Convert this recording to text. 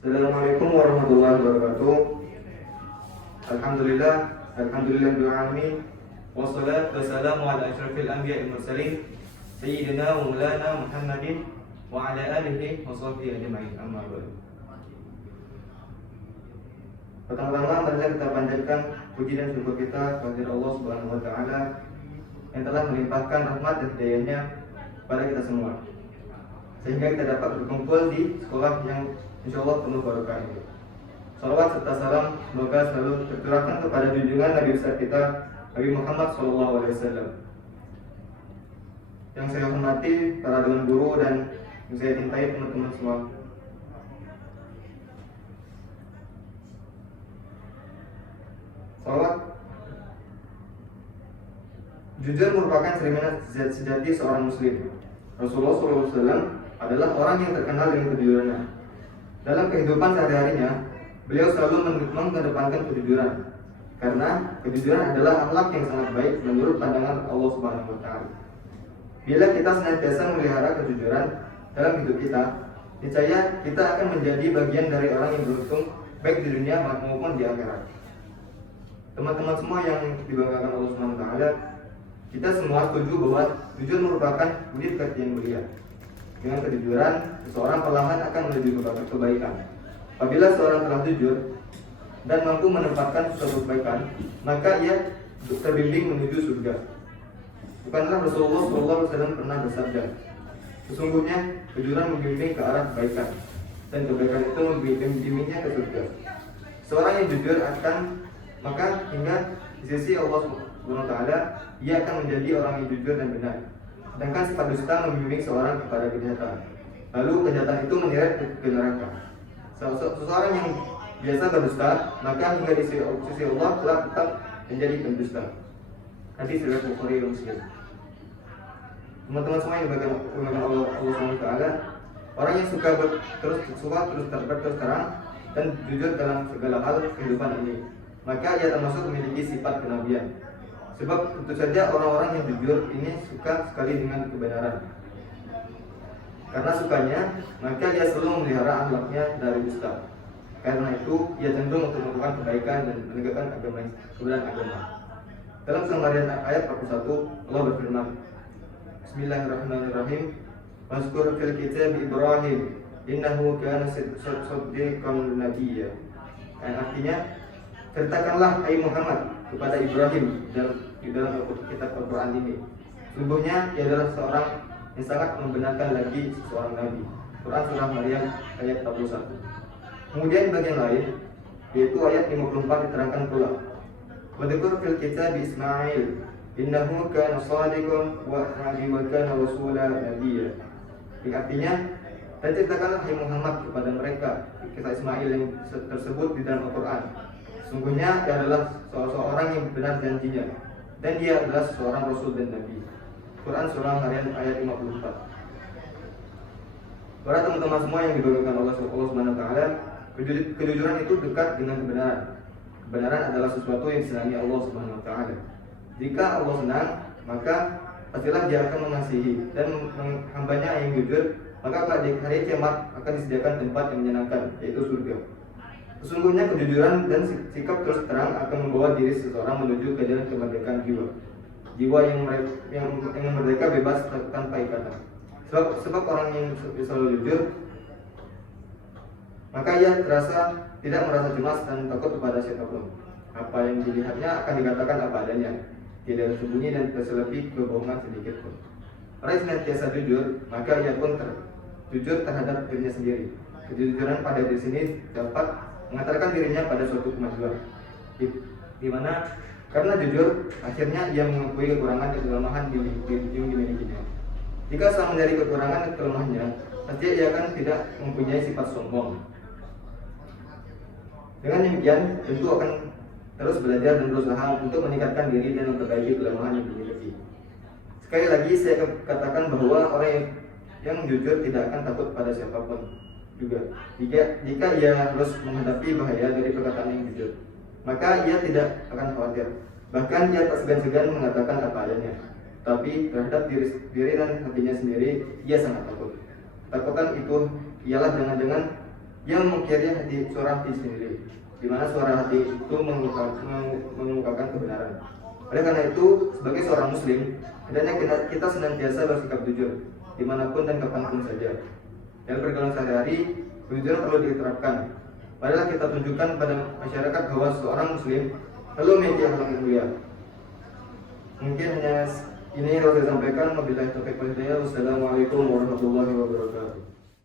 Assalamualaikum warahmatullahi wabarakatuh. Alhamdulillah bil alamin. Wassalatu wassalamu ala asyrafil anbiya'i wal mursalin sayyidina wa maulana Muhammadin wa ala alihi wa sahbihi ajma'in. Amma ba'du. Pertama-tama marilah kita panjatkan puji dan syukur kita kepada Allah Subhanahu wa taala yang telah melimpahkan rahmat dan hidayahnya kepada kita semua, sehingga kita dapat berkumpul di sekolah yang insyaallah penuh barokah ini. Salawat serta salam semoga selalu tercurahkan kepada junjungan Nabi besar kita Nabi Muhammad SAW. Yang saya hormati para dewan guru dan yang saya cintai teman-teman semua. Salawat jujur merupakan cerminan sejati seorang muslim. Rasulullah SAW adalah orang yang terkenal dengan kejujurannya. Dalam kehidupan sehari-harinya, beliau selalu mengedepankan kejujuran, karena kejujuran adalah akhlak yang sangat baik menurut pandangan Allah Subhanahu wa taala. Bila kita senantiasa memelihara kejujuran dalam hidup kita, niscaya kita akan menjadi bagian dari orang yang beruntung baik di dunia maupun di akhirat. Teman-teman semua yang dibanggakan Allah Subhanahu wa taala, kita semua setuju bahwa jujur merupakan budi pekerti yang mulia. Dengan kejujuran, seseorang perlahan akan menuju kebaikan. Apabila seorang telah jujur dan mampu menempatkan suatu kebaikan, maka ia terbimbing menuju surga. Bukanlah Rasulullah SAW pernah bersabda, sesungguhnya kejujuran membimbing ke arah kebaikan, dan kebaikan itu membimbingnya ke surga. Seorang yang jujur akan maka hingga di sisi Allah SWT, ia akan menjadi orang yang jujur dan benar. Sedangkan sifat dusta membimbing seorang kepada kejahatan, lalu kejahatan itu menyeret ke neraka. Seseorang yang biasa berdusta, maka hingga di sisi Allah telah tetap menjadi pendusta. Hadis riwayat Bukhari dan Muslim. Teman-teman semua yang dimuliakan Allah SWT, orang yang suka terus terang dan jujur dalam segala hal kehidupan ini, maka ia termasuk memiliki sifat kenabian. Sebab tentu saja orang-orang yang jujur ini suka sekali dengan kebenaran. Karena sukanya, maka ia selalu memelihara akhlaknya dari dusta. Karena itu, ia cenderung untuk melakukan kebaikan dan menegakkan kebenaran agama. Dalam Al-Maryam ayat 41, Allah berfirman, Bismillahirrahmanirrahim. Wazkur fil kitab Ibrahim, innahu kana siddiqan nabiyya. Yang artinya, ceritakanlah hai Muhammad kepada Ibrahim di dalam kitab Al-Quran ini. Sungguhnya ia adalah seorang yang sangat membenarkan lagi seorang nabi. Quran surah Maryam ayat 41. Kemudian bagian lain, yaitu ayat 54 diterangkan pula, Wadhkur fil kitab Ismail, innahu kana shadiqan wa kana rasulan nabiyya. Yang artinya, dan ceritakanlah hai Muhammad kepada mereka kisah Ismail yang tersebut di dalam Al-Quran. Sungguhnya dia adalah seorang yang benar janjinya, dan dia adalah seorang rasul dan nabi. Quran surah Maryam ayat 54. Para teman-teman semua yang dimuliakan Allah Subhanahu wa taala, kejujuran itu dekat dengan kebenaran. Kebenaran adalah sesuatu yang disenangi Allah Subhanahu wa taala. Jika Allah senang, maka pastilah dia akan mengasihi dan hambanya yang jujur, maka pada hari kiamat akan disediakan tempat yang menyenangkan, yaitu surga. Sesungguhnya kejujuran dan sikap terus terang akan membawa diri seseorang menuju ke jalan kemerdekaan jiwa. Jiwa yang merdeka bebas tanpa ikatan. Sebab orang yang selalu jujur, maka ia tidak merasa cemas dan takut kepada siapapun. Apa yang dilihatnya akan dikatakan apa adanya, tidak tersembunyi dan terselebih kebohongan sedikit pun. Orang yang senantiasa jujur, maka ia pun jujur terhadap dirinya sendiri. Kejujuran pada diri sini dapat mengantarkan dirinya pada suatu kemajuan, di mana karena jujur akhirnya ia mengakui kekurangan dan kelemahan yang dimilikinya. Jika setelah mencari kekurangan dan kelemahannya, pasti ia akan tidak mempunyai sifat sombong. Dengan demikian, tentu akan terus belajar dan berusaha untuk meningkatkan diri dan memperbaiki kelemahan yang dimiliki. Sekali lagi saya katakan bahwa orang yang jujur tidak akan takut pada siapapun juga. Jika ia harus menghadapi bahaya dari perkataan yang jujur, maka ia tidak akan khawatir. Bahkan ia tak segan-segan mengatakan apa adanya. Tapi terhadap diri dan hatinya sendiri, ia sangat takut. Takutan itu ialah jangan-jangan yang mengkiri suara hati sendiri, di mana suara hati itu mengungkapkan kebenaran. Oleh karena itu, sebagai seorang muslim, hendaknya kita senantiasa bersikap jujur, dimanapun dan kapanpun saja. Dalam pergaulan sehari-hari, kejujuran perlu diterapkan. Marilah kita tunjukkan pada masyarakat bahwa seorang muslim perlu memiliki akhlak yang mulia. Mungkin hanya ini yang harus saya sampaikan. Wabillahi taufiq wal hidayah. Wassalamualaikum warahmatullahi wabarakatuh.